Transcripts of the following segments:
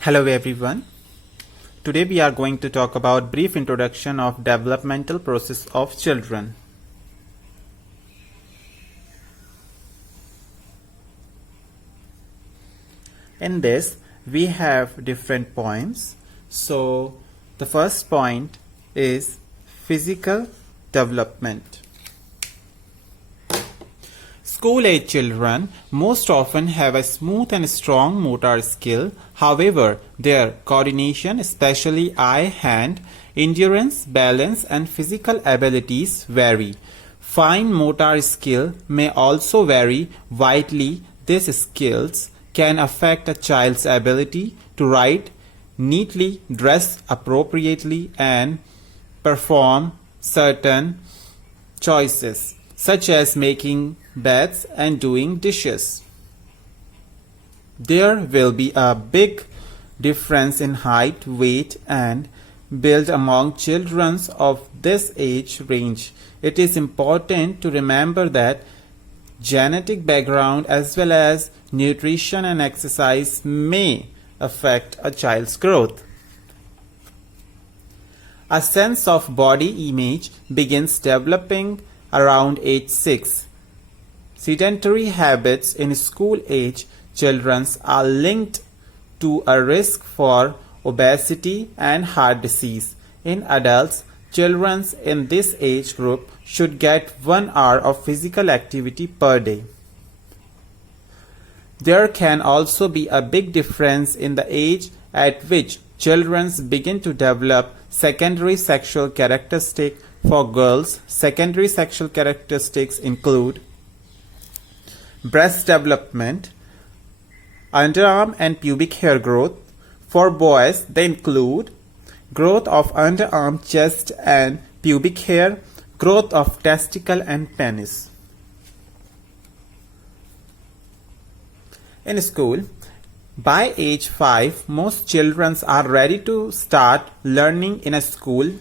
Hello everyone. Today we are going to talk about brief introduction of developmental process of children. In this we have different points. So the first point is physical development. School-age children most often have a smooth and strong motor skill. However, their coordination, especially eye-hand, endurance, balance, and physical abilities vary. Fine motor skill may also vary widely. These skills can affect a child's ability to write neatly, dress appropriately, and perform certain choices, such as making beds and doing dishes. There will be a big difference in height, weight, and build among children of this age range. It is important to remember that genetic background as well as nutrition and exercise may affect a child's growth. A sense of body image begins developing around age 6. Sedentary habits in school-age children are linked to a risk for obesity and heart disease. In adults, children in this age group should get 1 hour of physical activity per day. There can also be a big difference in the age at which children begin to develop secondary sexual characteristics. For girls, secondary sexual characteristics include breast development, underarm and pubic hair growth. For boys, they include growth of underarm, chest and pubic hair, growth of testicle and penis. In school, by age 5, most children are ready to start learning in a school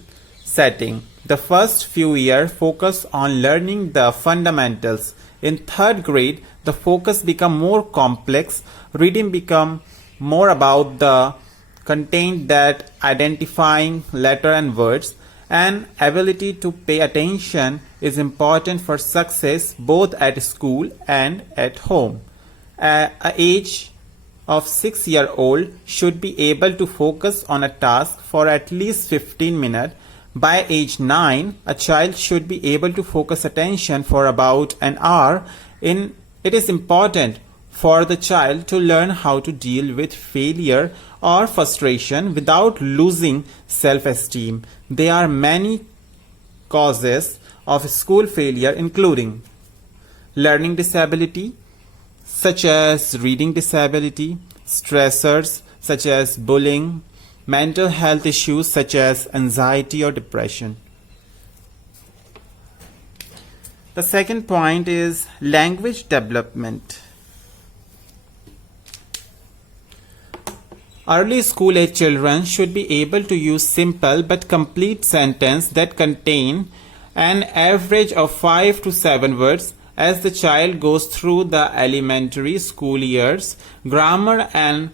setting. The first few years focus on learning the fundamentals. In 3rd grade, the focus becomes more complex. Reading becomes more about the content that identifying letter and words, and ability to pay attention is important for success both at school and at home. At age of 6-year-old should be able to focus on a task for at least 15 minutes. By age 9, a child should be able to focus attention for about an hour. It is important for the child to learn how to deal with failure or frustration without losing self-esteem. There are many causes of school failure, including learning disability, such as reading disability, stressors such as bullying, mental health issues such as anxiety or depression. The second point is language development. Early school-age children should be able to use simple but complete sentences that contain an average of 5 to 7 words. As the child goes through the elementary school years, grammar and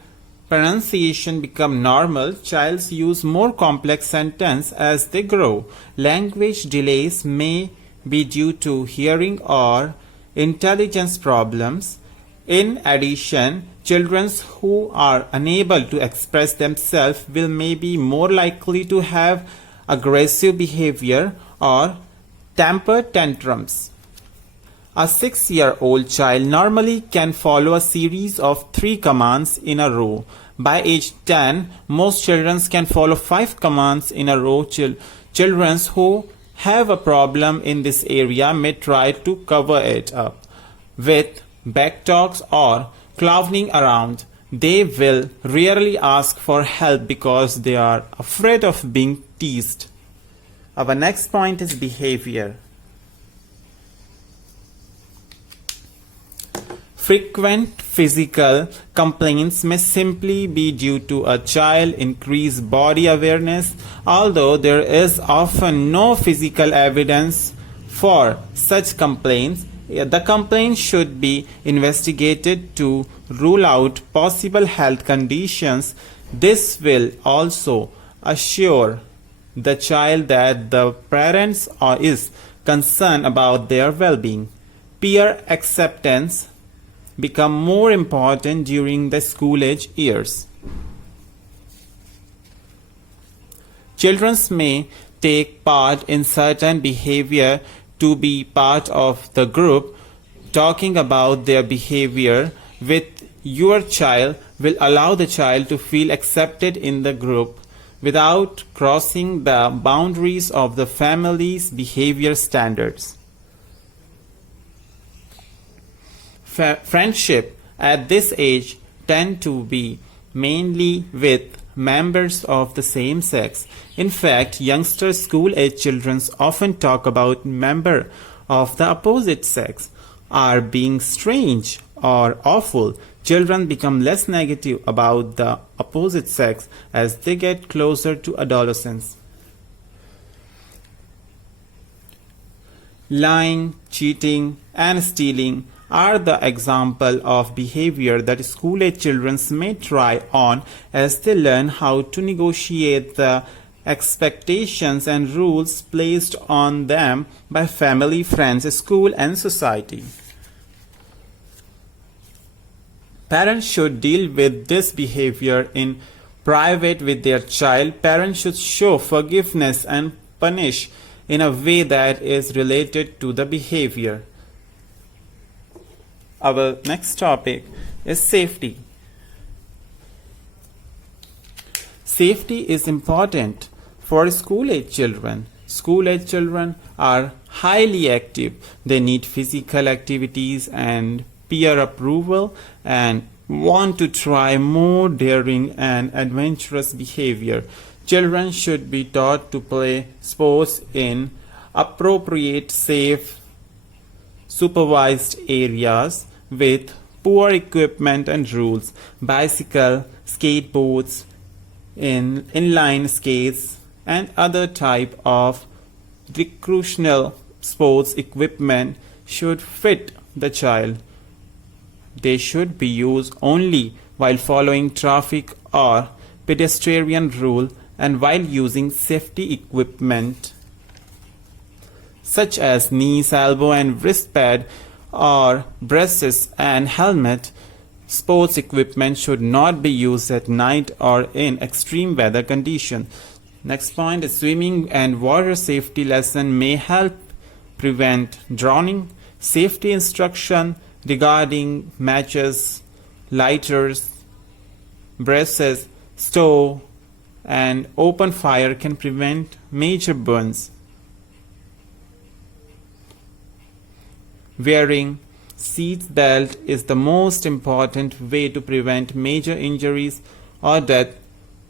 pronunciation become normal. Childs use more complex sentences as they grow. Language delays may be due to hearing or intelligence problems. In addition, children who are unable to express themselves will may be more likely to have aggressive behavior or temper tantrums. A 6-year-old child normally can follow a series of 3 commands in a row. By age 10, most children can follow 5 commands in a row. Children who have a problem in this area may try to cover it up with backtalks or clowning around. They will rarely ask for help because they are afraid of being teased. Our next point is behavior. Frequent physical complaints may simply be due to a child's increased body awareness, although there is often no physical evidence for such complaints. The complaint should be investigated to rule out possible health conditions This will also assure the child that the parents is concerned about their well-being. Peer acceptance become more important during the school age years. Children may take part in certain behavior to be part of the group. Talking about their behavior with your child will allow the child to feel accepted in the group without crossing the boundaries of the family's behavior standards. Friendship at this age tend to be mainly with members of the same sex. In fact, youngster school-age children often talk about members of the opposite sex are being strange or awful. Children become less negative about the opposite sex as they get closer to adolescence. Lying, cheating, and stealing are the example of behavior that school-age children may try on as they learn how to negotiate the expectations and rules placed on them by family, friends, school, and society. Parents should deal with this behavior in private with their child. Parents should show forgiveness and punish in a way that is related to the behavior. Our next topic is safety. Safety is important for school-age children. School-age children are highly active. They need physical activities and peer approval and want to try more daring and adventurous behavior. Children should be taught to play sports in appropriate, safe, supervised areas with poor equipment and rules. Bicycle, skateboards, inline skates, and other type of recreational sports equipment should fit the child. They should be used only while following traffic or pedestrian rule and while using safety equipment such as knees, elbow and wrist pad or braces and helmet. Sports equipment should not be used at night or in extreme weather conditions. Next point is swimming and water safety lesson may help prevent drowning. Safety instruction regarding matches, lighters, braces, stove, and open fire can prevent major burns. Wearing seat belt is the most important way to prevent major injuries or death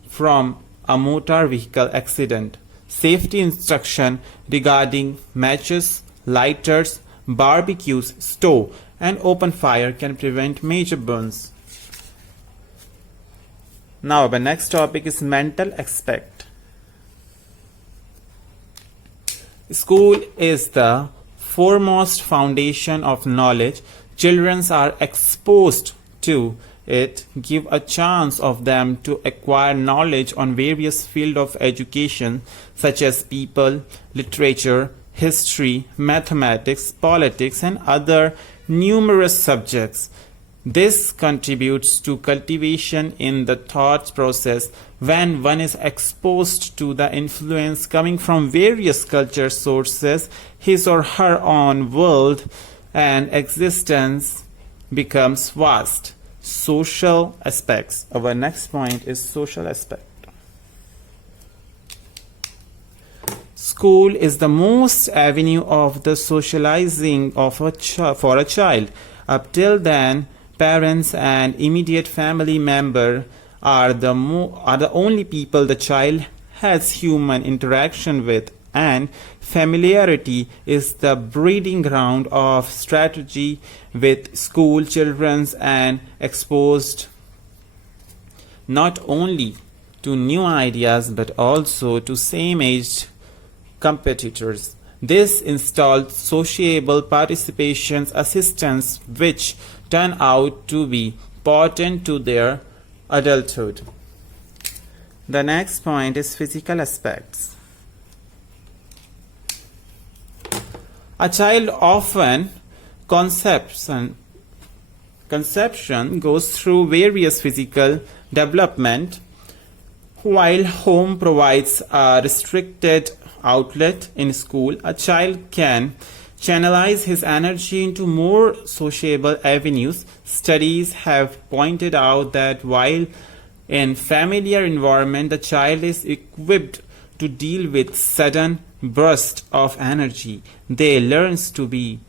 from a motor vehicle accident. Safety instruction regarding matches, lighters, barbecues, stove, and open fire can prevent major burns. Now, the next topic is mental aspect. School is the foremost foundation of knowledge. Children are exposed to it, give a chance of them to acquire knowledge on various fields of education such as people, literature, history, mathematics, politics, and other numerous subjects. This contributes to cultivation in the thought process. When one is exposed to the influence coming from various culture sources, his or her own world and existence becomes vast. Social aspects. Our next point is social aspect. School is the most avenue of the socializing of for a child. Up till then, parents and immediate family member are the only people the child has human interaction with, and familiarity is the breeding ground of strategy with school children and exposed not only to new ideas but also to same-aged competitors. This installed sociable participation assistance which turn out to be important to their adulthood. The next point is physical aspects. A child often conception goes through various physical development. While home provides a restricted outlet, in school a child can channelize his energy into more sociable avenues. Studies have pointed out that while in familiar environment, the child is equipped to deal with sudden bursts of energy. They learns to be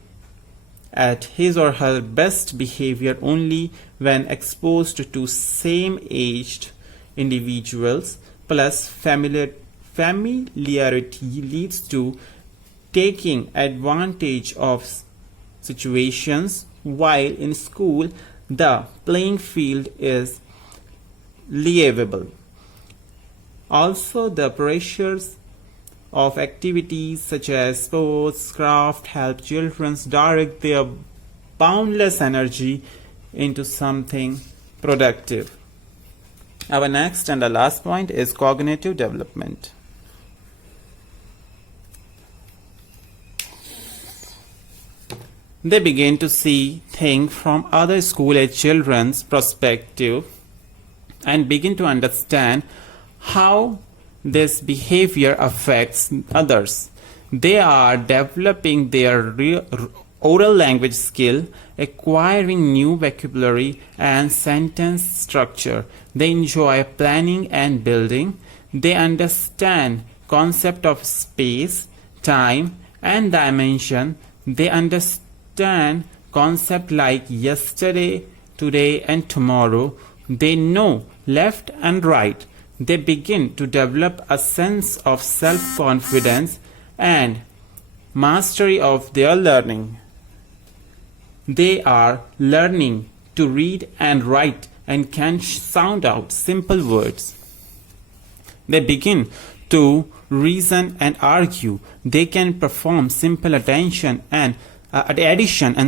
at his or her best behavior only when exposed to same-aged individuals. Plus, familiarity leads to taking advantage of situations, while in school the playing field is level. Also, the pressures of activities such as sports, craft help children direct their boundless energy into something productive. Our next and the last point is cognitive development. They begin to see things from other school-age children's perspective and begin to understand how this behavior affects others. They are developing their oral language skill, acquiring new vocabulary and sentence structure. They enjoy planning and building. They understand concept of space, time and dimension. They understand concept like yesterday, today and tomorrow. They know left and right. They begin to develop a sense of self-confidence and mastery of their learning. They are learning to read and write and can sound out simple words. They begin to reason and argue. They can perform simple addition and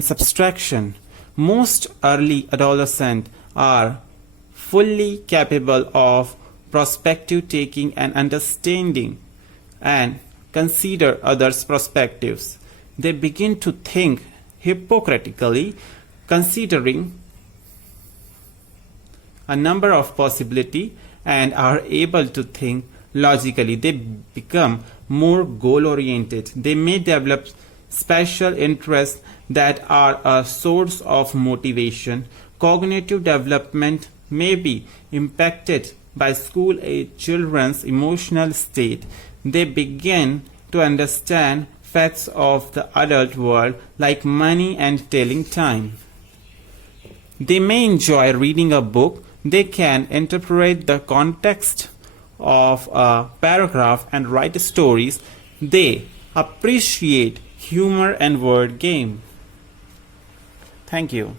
subtraction. Most early adolescents are fully capable of perspective taking and understanding and consider others' perspectives. They begin to think hypocritically, considering a number of possibilities and are able to think logically. They become more goal-oriented. They may develop special interests that are a source of motivation. Cognitive development may be impacted by school-age children's emotional state. They begin to understand facts of the adult world like money and telling time. They may enjoy reading a book. They can interpret the context of a paragraph and write stories. They appreciate humor and word game. Thank you.